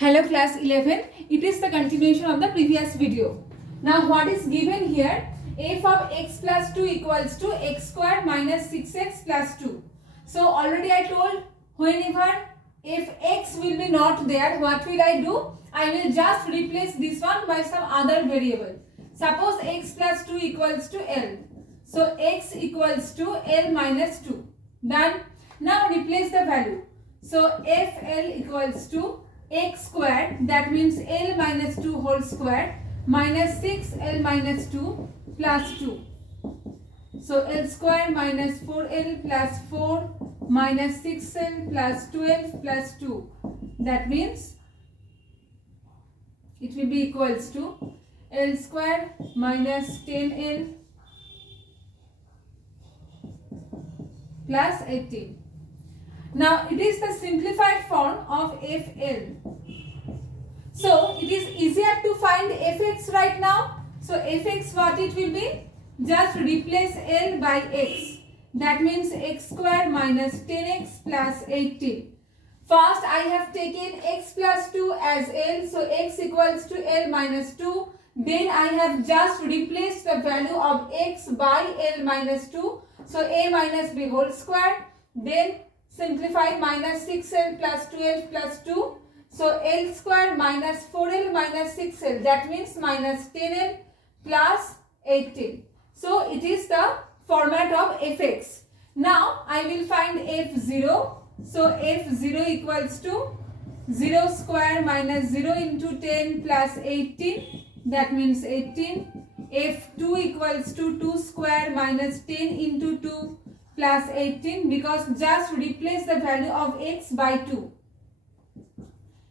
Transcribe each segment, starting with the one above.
Hello class 11, it is the continuation of the previous video. Now what is given here? F of x plus 2 equals to x square minus 6x plus 2. So already I told, whenever if x will be not there, what will I do? I will just replace this one by some other variable. Suppose x plus 2 equals to L. So x equals to L minus 2. Done. Now replace the value. So FL equals to x squared, that means L minus 2 whole square, minus 6L minus 2 plus 2. So L square minus 4L plus 4 minus 6L plus 12 plus 2. That means it will be equals to L square minus 10L plus 18. Now it is the simplified form of FL. So it is easier to find Fx right now. So Fx, what it will be? Just replace L by x. That means x square minus 10x plus 18. First I have taken x plus 2 as L. So x equals to L minus 2. Then I have just replaced the value of x by L minus 2. So a minus b whole square. Then simplify minus 6L plus 12 plus 2. So L square minus 4L minus 6L, that means minus 10L plus 18. So it is the format of Fx. Now I will find F0. So F0 equals to 0 square minus 0 into 10 plus 18. That means 18. F2 equals to 2 square minus 10 into 2 plus 18, because just replace the value of x by 2.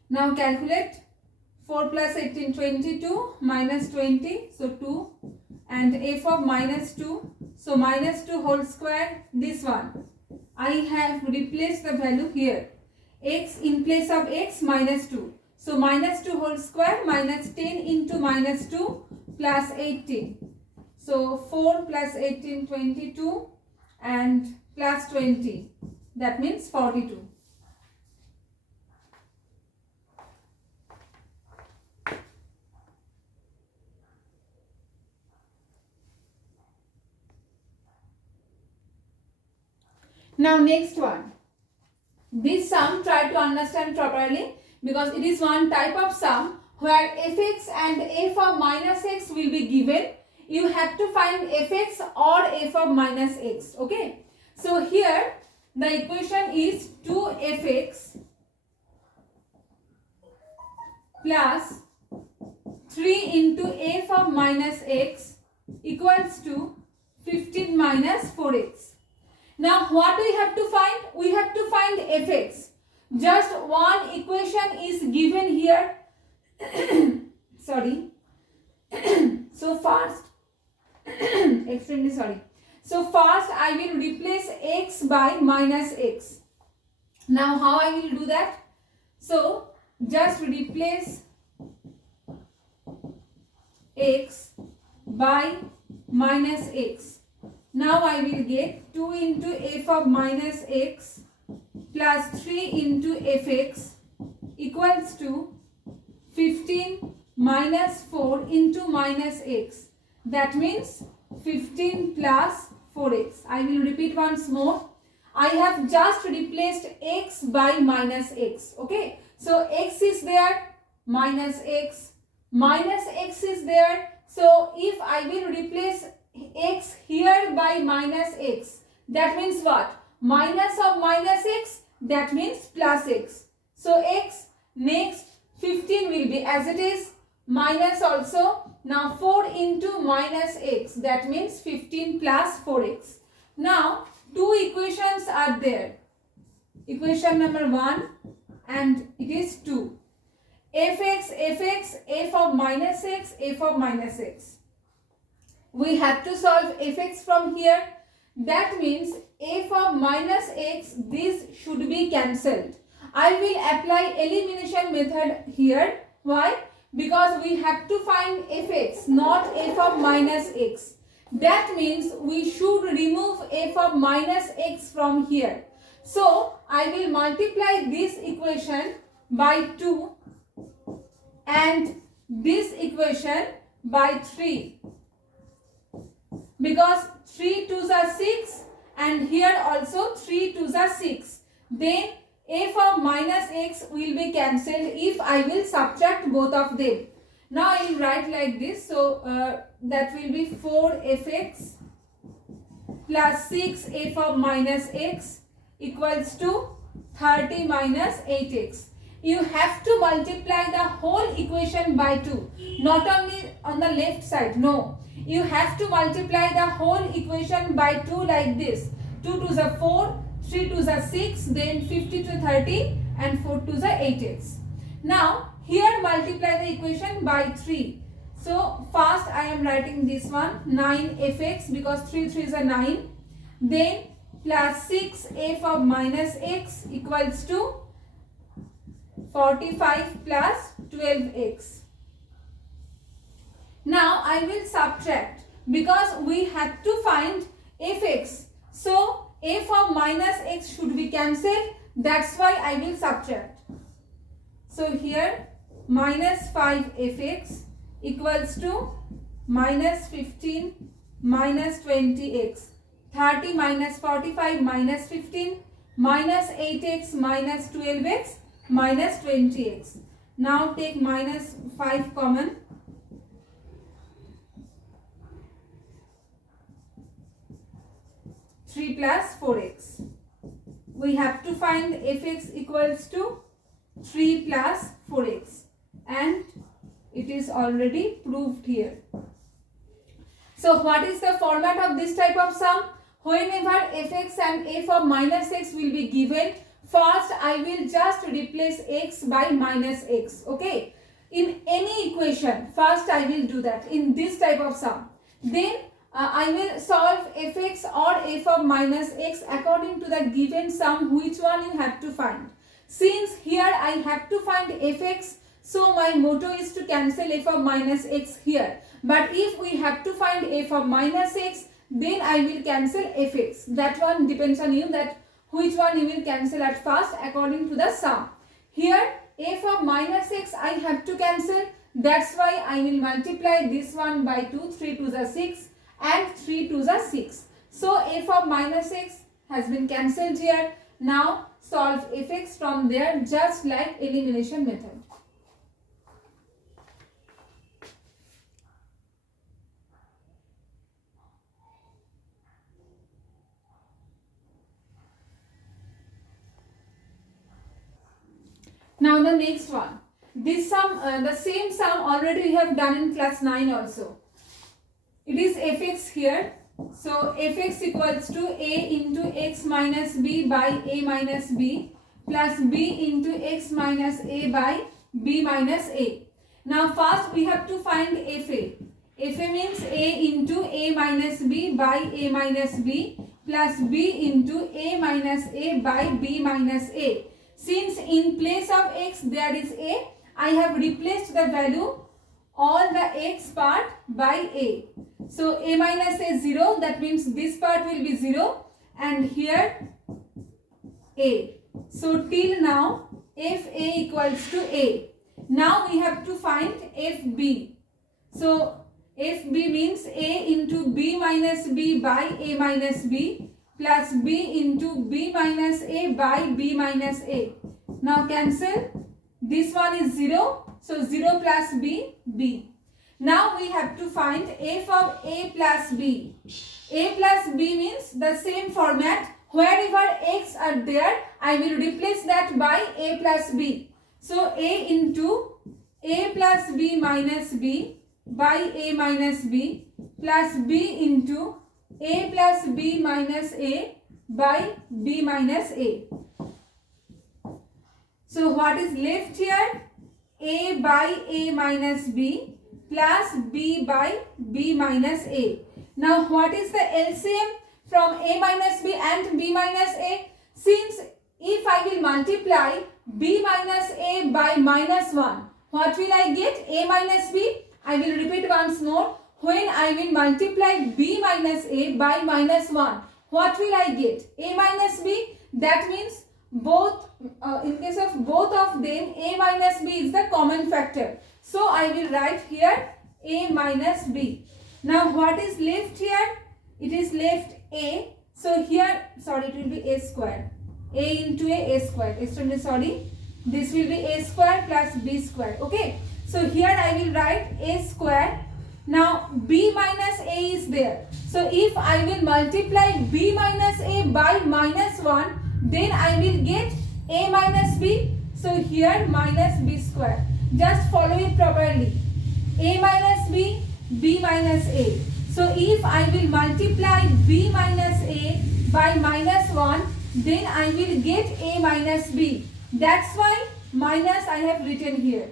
Now calculate 4 plus 18, 22 minus 20, so 2, and f of minus 2, so minus 2 whole square, this one. I have replaced the value here, x in place of x minus 2. So minus 2 whole square minus 10 into minus 2 plus 18. So 4 plus 18, 22 and plus 20. That means 42. Now next one. This sum try to understand properly, because it is one type of sum where fx and f of minus x will be given. You have to find fx or f of minus x. Okay. So here the equation is 2fx plus 3 into f of minus x equals to 15 minus 4x. Now what we have to find? We have to find fx. Just one equation is given here. Sorry. So first, extremely sorry. So first I will replace x by minus x. Now how I will do that? So just replace x by minus x. Now I will get 2 into f of minus x plus 3 into fx equals to 15 minus 4 into minus x. That means 15 plus 4x. I will repeat once more. I have just replaced x by minus x. Okay. So x is there, minus x is there. So if I will replace x here by minus x, that means what? Minus of minus x, that means plus x. So x, next 15 will be as it is, minus also. Now 4 into minus x, that means 15 plus 4x. Now two equations are there. Equation number 1 and it is 2. Fx, f of minus x, f of minus x. We have to solve fx from here. That means f of minus x, this should be cancelled. I will apply elimination method here. Why? Because we have to find fx, not f of minus x. That means we should remove f of minus x from here. So I will multiply this equation by 2 and this equation by 3, because 3 2s are 6 and here also 3 2s are 6. Then f of minus x will be cancelled if I will subtract both of them. Now I will write like this. So that will be 4fx plus 6f of minus x equals to 30 minus 8x. You have to multiply the whole equation by 2, not only on the left side. No, you have to multiply the whole equation by 2 like this. 2 2s are 4, 3 2s are 6, then 50 to 30 and 4 2s are 8x. Now here multiply the equation by 3. So first I am writing this one, 9fx, because 3 3s are 9. Then plus 6f of minus x equals to 45 plus 12x. Now I will subtract because we have to find fx. So f of minus x should be cancelled. That's why I will subtract. So here minus 5fx equals to minus 15 minus 20x. 30 minus 45 minus 15 minus 8x minus 12x minus 20x. Now take minus 5 common. 3 plus 4x. We have to find fx equals to 3 plus 4x, and it is already proved here. So what is the format of this type of sum? Whenever fx and f of minus x will be given, first I will just replace x by minus x. Okay, in any equation first I will do that in this type of sum. Then I will solve fx or f of minus x according to the given sum, which one you have to find. Since here I have to find fx, so my motto is to cancel f of minus x here. But if we have to find f of minus x, then I will cancel fx. That one depends on you, that which one you will cancel at first according to the sum. Here f of minus x I have to cancel. That's why I will multiply this one by 2. 3 2s are 6 and 3 2s are 6. So f of minus x has been cancelled here. Now solve fx from there, just like elimination method. Now the next one. This sum, the same sum already we have done in class 9 also. It is fx here. So fx equals to a into x minus b by a minus b plus b into x minus a by b minus a. Now first we have to find fa. Fa means a into a minus b by a minus b plus b into a minus a by b minus a. Since in place of x there is a, I have replaced the value all the x part by a. So a minus a 0, that means this part will be 0 and here a. So till now fa equals to a. Now we have to find fb. So fb means a into b minus b by a minus b plus b into b minus a by b minus a. Now cancel. This one is 0. So 0 plus b, b. Now we have to find f of a plus b. A plus b means the same format. Wherever x are there, I will replace that by a plus b. So a into a plus b minus b by a minus b plus b into a plus b minus a by b minus a. So what is left here? A by a minus b plus b by b minus a. Now what is the LCM from a minus b and b minus a? Since if I will multiply b minus a by minus 1, what will I get? A minus b. I will repeat once more. When I will multiply b minus a by minus 1, what will I get? A minus b. That means both, in case of both of them, a minus b is the common factor. So I will write here a minus b. Now what is left here? It is left a. So here, sorry, it will be a square. A into a square. Sorry, this will be a square plus b square. Okay. So here I will write a square. Now b minus a is there. So if I will multiply b minus a by minus 1, then I will get a minus b. So here minus b square. Just follow it properly. A minus b, b minus a. So if I will multiply b minus a by minus 1, then I will get a minus b. That's why minus I have written here.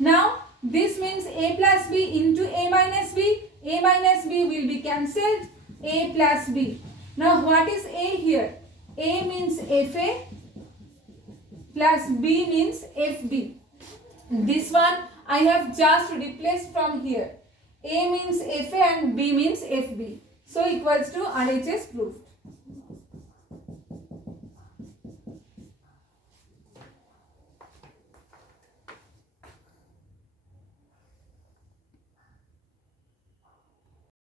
Now this means a plus b into a minus b. A minus b will be cancelled. A plus b. Now what is a here? A means fa plus b means fb. This one I have just replaced from here. A means fa and b means fb. So equals to RHS proved.